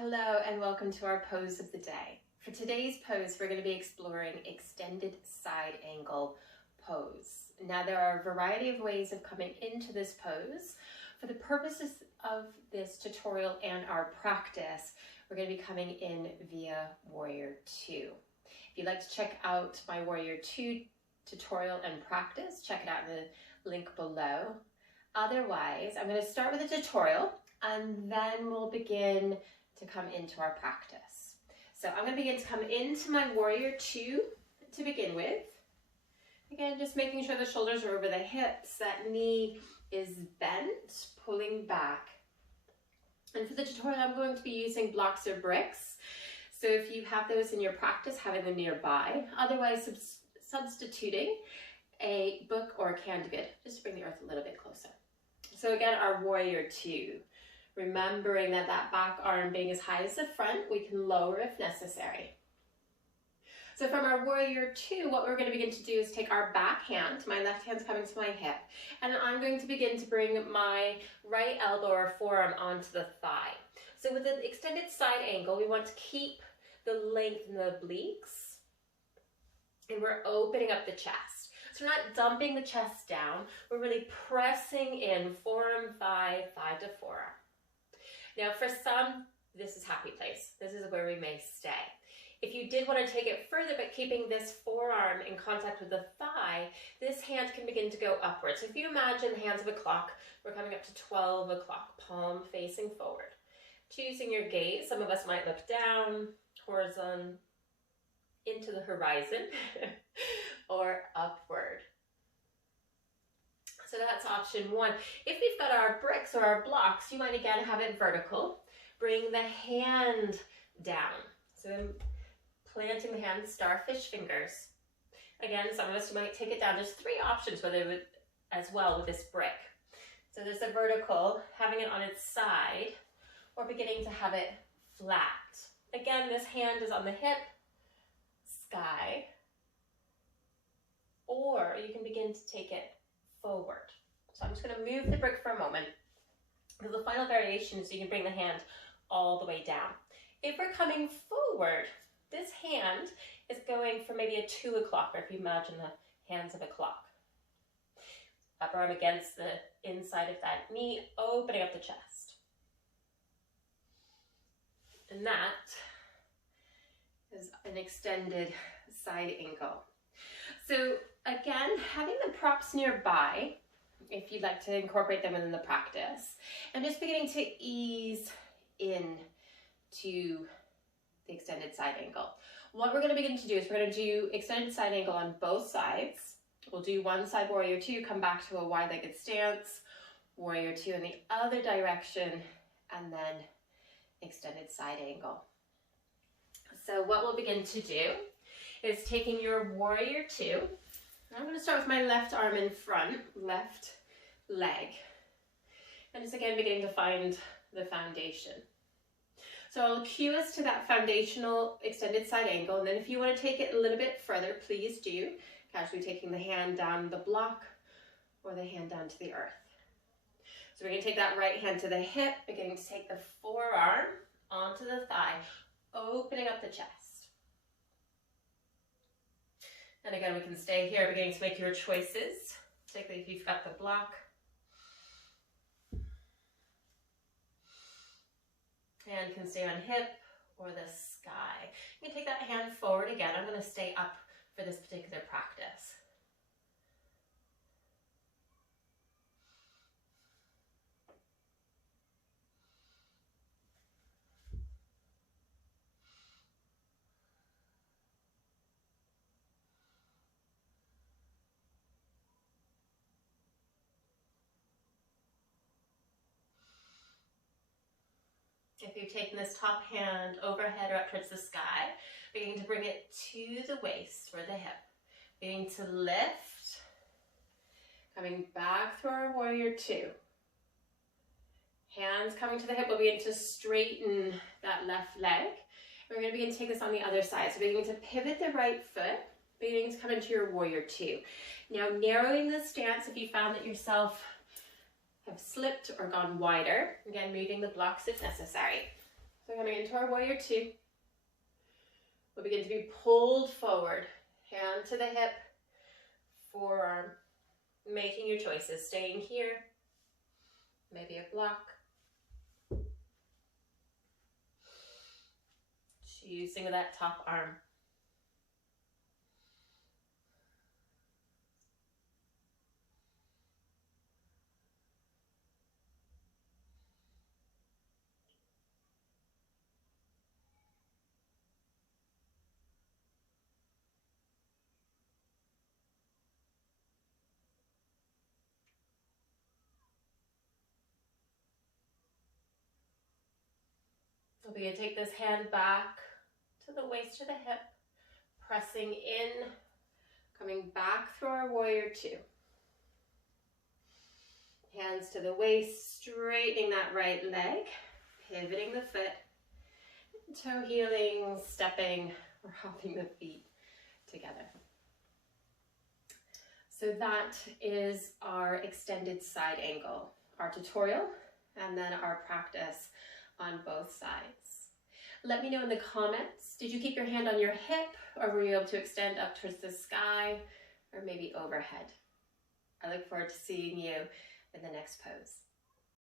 Hello and welcome to our pose of the day. For today's pose, we're going to be exploring extended side angle pose. Now there are a variety of ways of coming into this pose. For the purposes of this tutorial and our practice, we're going to be coming in via Warrior 2. If you'd like to check out my Warrior 2 tutorial and practice, check it out in the link below. Otherwise, I'm going to start with a tutorial and then we'll begin to come into our practice. So I'm going to begin to come into my Warrior 2 to begin with. Again, just making sure the shoulders are over the hips, that knee is bent, pulling back. And for the tutorial, I'm going to be using blocks or bricks. So if you have those in your practice, having them nearby. Otherwise, substituting a book or a canned good, just to bring the earth a little bit closer. So again, our Warrior 2. Remembering that back arm being as high as the front, we can lower if necessary. So from our Warrior 2, what we're going to begin to do is take our back hand, my left hand's coming to my hip, and I'm going to begin to bring my right elbow or forearm onto the thigh. So with an extended side angle, we want to keep the length in the obliques, and we're opening up the chest. So we're not dumping the chest down, we're really pressing in forearm, thigh, thigh to forearm. Now for some, this is happy place. This is where we may stay. If you did want to take it further, but keeping this forearm in contact with the thigh, this hand can begin to go upwards. So if you imagine the hands of a clock, we're coming up to 12 o'clock, palm facing forward. Choosing your gaze, some of us might look down, horizontal, into the horizon, or upward. So that's option one. If we've got our bricks or our blocks, you might again have it vertical. Bring the hand down. So I'm planting the hand, starfish fingers. Again, some of us might take it down. There's three options as well with this brick. So there's a vertical, having it on its side, or beginning to have it flat. Again, this hand is on the hip, sky, or you can begin to take it forward. So I'm just going to move the brick for a moment, because the final variation is you can bring the hand all the way down. If we're coming forward, this hand is going for maybe a 2 o'clock, or if you imagine the hands of a clock. Upper arm against the inside of that knee, opening up the chest. And that is an extended side angle. So again, having the props nearby, if you'd like to incorporate them within the practice, and just beginning to ease in to the extended side angle. What we're going to begin to do is we're going to do extended side angle on both sides. We'll do one side Warrior 2, come back to a wide-legged stance, Warrior 2 in the other direction, and then extended side angle. So what we'll begin to do is taking your Warrior 2. I'm going to start with my left arm in front, left leg, and just again beginning to find the foundation. So I'll cue us to that foundational extended side angle, and then if you want to take it a little bit further, please do, casually taking the hand down the block or the hand down to the earth. So we're going to take that right hand to the hip, beginning to take the forearm onto the thigh, opening up the chest. And again, we can stay here, beginning to make your choices, particularly if you've got the block. And can stay on hip or the sky. You can take that hand forward again. I'm going to stay up for this particular practice. If you're taking this top hand overhead or up towards the sky, beginning to bring it to the waist or the hip. Beginning to lift, coming back through our Warrior 2. Hands coming to the hip, we'll begin to straighten that left leg. We're going to begin to take this on the other side. So beginning to pivot the right foot, beginning to come into your Warrior 2. Now narrowing the stance if you found that yourself have slipped or gone wider. Again, moving the blocks if necessary. So coming into our warrior two, we'll begin to be pulled forward, hand to the hip, forearm, making your choices, staying here, maybe a block, choosing that top arm. We're going to take this hand back to the waist, to the hip, pressing in, coming back through our warrior two. Hands to the waist, straightening that right leg, pivoting the foot, toe healing, stepping, or hopping the feet together. So that is our extended side angle, our tutorial, and then our practice on both sides. Let me know in the comments, did you keep your hand on your hip, or were you able to extend up towards the sky, or maybe overhead? I look forward to seeing you in the next pose.